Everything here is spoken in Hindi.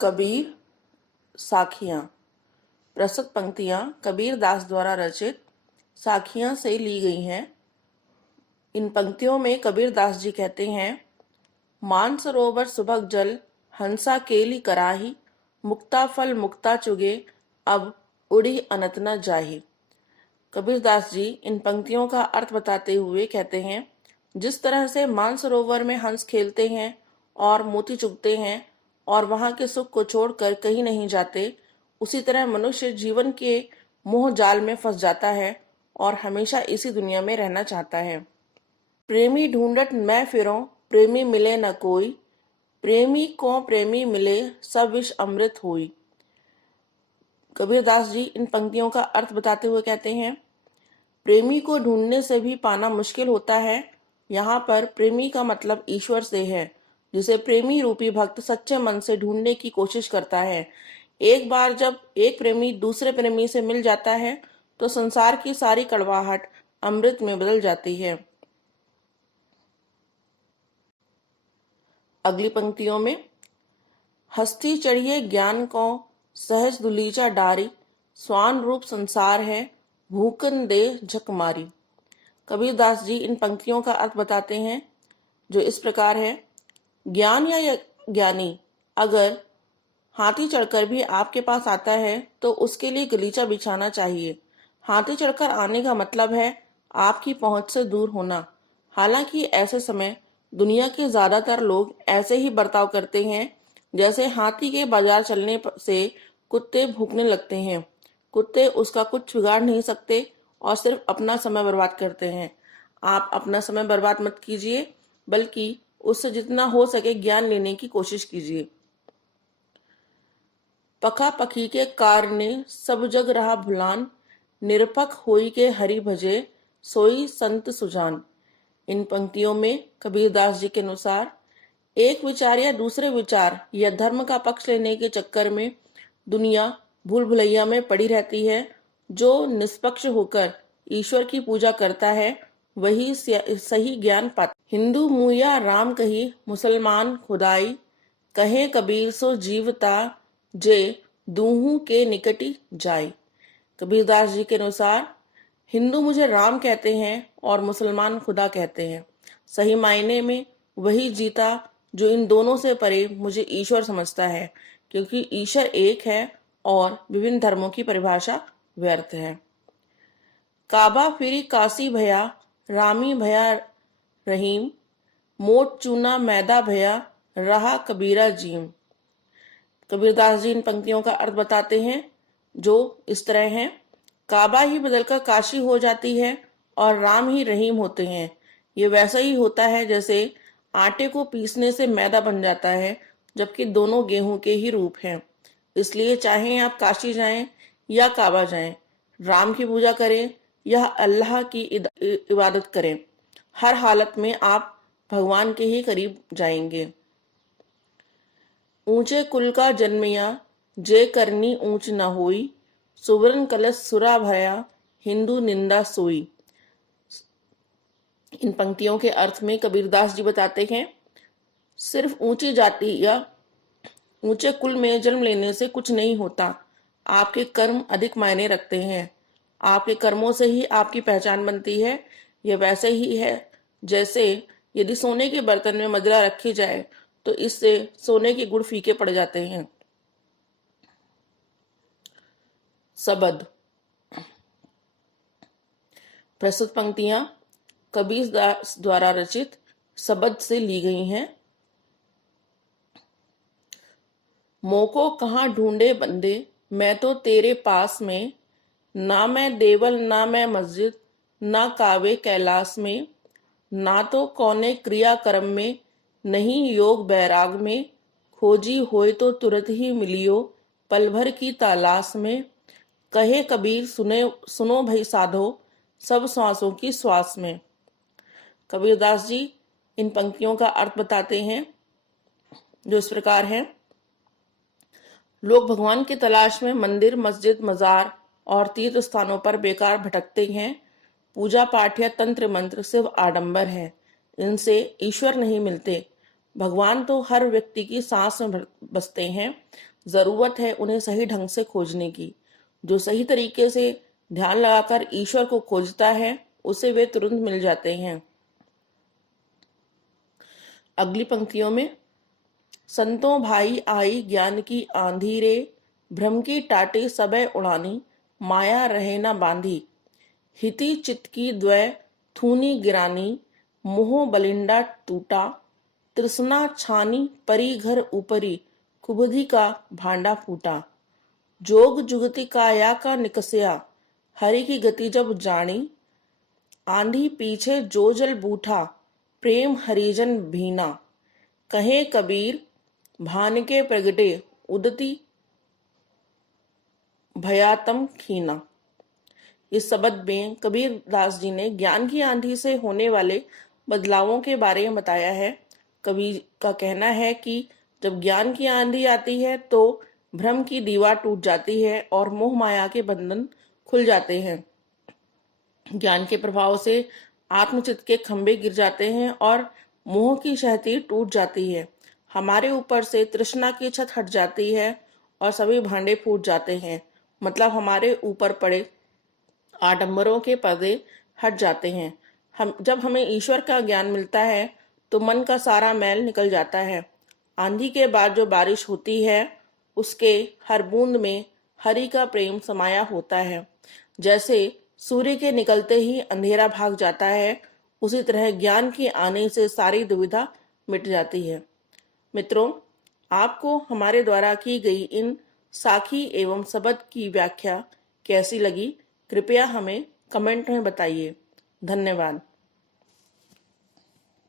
कबीर साखियाँ। प्रस्तुत पंक्तियाँ कबीर दास द्वारा रचित साखियाँ से ली गई हैं। इन पंक्तियों में कबीर दास जी कहते हैं, मानसरोवर सुभग जल हंसा केली कराही, मुक्ता फल मुक्ता चुगे अब उड़ी अनत न जाही। कबीर दास जी इन पंक्तियों का अर्थ बताते हुए कहते हैं, जिस तरह से मानसरोवर में हंस खेलते हैं और मोती चुगते हैं और वहां के सुख को छोड़कर कहीं नहीं जाते, उसी तरह मनुष्य जीवन के मोह जाल में फंस जाता है और हमेशा इसी दुनिया में रहना चाहता है। प्रेमी ढूंढत मैं फिरूं, प्रेमी मिले न कोई, प्रेमी को प्रेमी मिले सब विष अमृत होई। कबीर दास जी इन पंक्तियों का अर्थ बताते हुए कहते हैं, प्रेमी को ढूंढने से भी पाना मुश्किल होता है। यहाँ पर प्रेमी का मतलब ईश्वर से है, जिसे प्रेमी रूपी भक्त सच्चे मन से ढूंढने की कोशिश करता है। एक बार जब एक प्रेमी दूसरे प्रेमी से मिल जाता है तो संसार की सारी कड़वाहट अमृत में बदल जाती है। अगली पंक्तियों में, हस्ती चढ़िए ज्ञान को सहज दुलीचा डारी, स्वान रूप संसार है भूकन दे झक मारी। कबीर दास जी इन पंक्तियों का अर्थ बताते हैं, जो इस प्रकार है, ज्ञान या ज्ञानी अगर हाथी चढ़कर भी आपके पास आता है तो उसके लिए गलीचा बिछाना चाहिए। हाथी चढ़कर आने का मतलब है आपकी पहुंच से दूर होना। हालांकि ऐसे समय दुनिया के ज्यादातर लोग ऐसे ही बर्ताव करते हैं जैसे हाथी के बाजार चलने से कुत्ते भूखने लगते हैं। कुत्ते उसका कुछ बिगाड़ नहीं सकते और सिर्फ अपना समय बर्बाद करते हैं। आप अपना समय बर्बाद मत कीजिए, बल्कि उससे जितना हो सके ज्ञान लेने की कोशिश कीजिए। पखा पखी के कारणे सब जग रहा भुलान, निरपक होई के हरि भजे सोई संत सुजान। इन पंक्तियों में कबीर दास जी के अनुसार एक विचार या दूसरे विचार या धर्म का पक्ष लेने के चक्कर में दुनिया भूल भुलैया में पड़ी रहती है। जो निष्पक्ष होकर ईश्वर की पूजा करता है वही सही ज्ञान पाता। हिंदू मुया राम कही, मुसलमान खुदाई, कहे कबीर सो जीवता जे दूहू के निकटी जाए। कबीरदास जी के अनुसार हिंदू मुझे राम कहते हैं और मुसलमान खुदा कहते हैं। सही मायने में वही जीता जो इन दोनों से परे मुझे ईश्वर समझता है, क्योंकि ईश्वर एक है और विभिन्न धर्मों की परिभाषा व्यर्थ है। काबा फिरी काशी भया, रामी भया रहीम, मोट चूना मैदा भया रहा कबीरा जीम। कबीरदास जी इन पंक्तियों का अर्थ बताते हैं, जो इस तरह है, काबा ही बदलकर काशी हो जाती है और राम ही रहीम होते हैं। ये वैसा ही होता है जैसे आटे को पीसने से मैदा बन जाता है, जबकि दोनों गेहूं के ही रूप हैं। इसलिए चाहे आप काशी जाएं या काबा जाएं, राम की पूजा करें या अल्लाह की इबादत करें, हर हालत में आप भगवान के ही करीब जाएंगे। ऊंचे कुल का जन्मिया, जे करनी ऊंच न होई, सुवर्ण कलश सुरा भया, हिंदू निंदा सोई। इन पंक्तियों के अर्थ में कबीरदास जी बताते हैं, सिर्फ ऊंची जाति या ऊंचे कुल में जन्म लेने से कुछ नहीं होता। आपके कर्म अधिक मायने रखते हैं। आपके कर्मों से ही आपकी पहचान बनती है। यह वैसे ही है जैसे यदि सोने के बर्तन में मदिरा रखी जाए तो इससे सोने के गुण फीके पड़ जाते हैं। सबद। प्रस्तुत पंक्तियां कबीर दास द्वारा रचित सबद से ली गई हैं। मोको कहाँ ढूंढे बंदे, मैं तो तेरे पास में, ना मैं देवल ना मैं मस्जिद, ना कावे कैलाश में, ना तो कौने क्रिया कर्म में, नहीं योग बैराग में, खोजी होए तो तुरंत ही मिलियो पल भर की तलाश में, कहे कबीर सुनो भई साधो सब श्वासों की श्वास में। कबीरदास जी इन पंक्तियों का अर्थ बताते हैं, जो इस प्रकार है, लोग भगवान की तलाश में मंदिर मस्जिद मजार और तीर्थ स्थानों पर बेकार भटकते हैं। पूजा पाठ या तंत्र मंत्र सिर्फ आडंबर है, इनसे ईश्वर नहीं मिलते। भगवान तो हर व्यक्ति की सांस में बसते हैं, जरूरत है उन्हें सही ढंग से खोजने की। जो सही तरीके से ध्यान लगाकर ईश्वर को खोजता है उसे वे तुरंत मिल जाते हैं। अगली पंक्तियों में, संतों भाई आई ज्ञान की आंधी रे, भ्रम की टाटे सबे उड़ानी, माया रहे न बांधी। हिति चित की द्वय थूनी गिरानी, मोह बलिंडा टूटा, तृष्णा छानी परी घर ऊपरी, कुबधि का भांडा फूटा। जोग जुगति काया का निकसया, हरि की गति जब जानी, आंधी पीछे जो जल बूठा, प्रेम हरिजन भीना। कहे कबीर भान के प्रगटे, उदती भयातम खीना। इस शब्द में कबीर दास जी ने ज्ञान की आंधी से होने वाले बदलावों के बारे में बताया है। कबीर का कहना है कि जब ज्ञान की आंधी आती है तो भ्रम की दीवार टूट जाती है और मोह माया के बंधन खुल जाते हैं। ज्ञान के प्रभाव से आत्मचित के खंभे गिर जाते हैं और मोह की शहती टूट जाती है। हमारे ऊपर से तृष्णा की छत हट जाती है और सभी भांडे फूट जाते हैं। मतलब हमारे ऊपर पड़े आडंबरों के पर्दे हट जाते हैं। जब हमें ईश्वर का ज्ञान मिलता है तो मन का सारा मैल निकल जाता है। आंधी के बाद जो बारिश होती है उसके हर बूंद में हरि का प्रेम समाया होता है। जैसे सूर्य के निकलते ही अंधेरा भाग जाता है, उसी तरह ज्ञान के आने से सारी दुविधा मिट जाती है। मित्रों, आपको हमारे द्वारा की गई इन साखी एवं शब्द की व्याख्या कैसी लगी, कृपया हमें कमेंट में बताइए। धन्यवाद।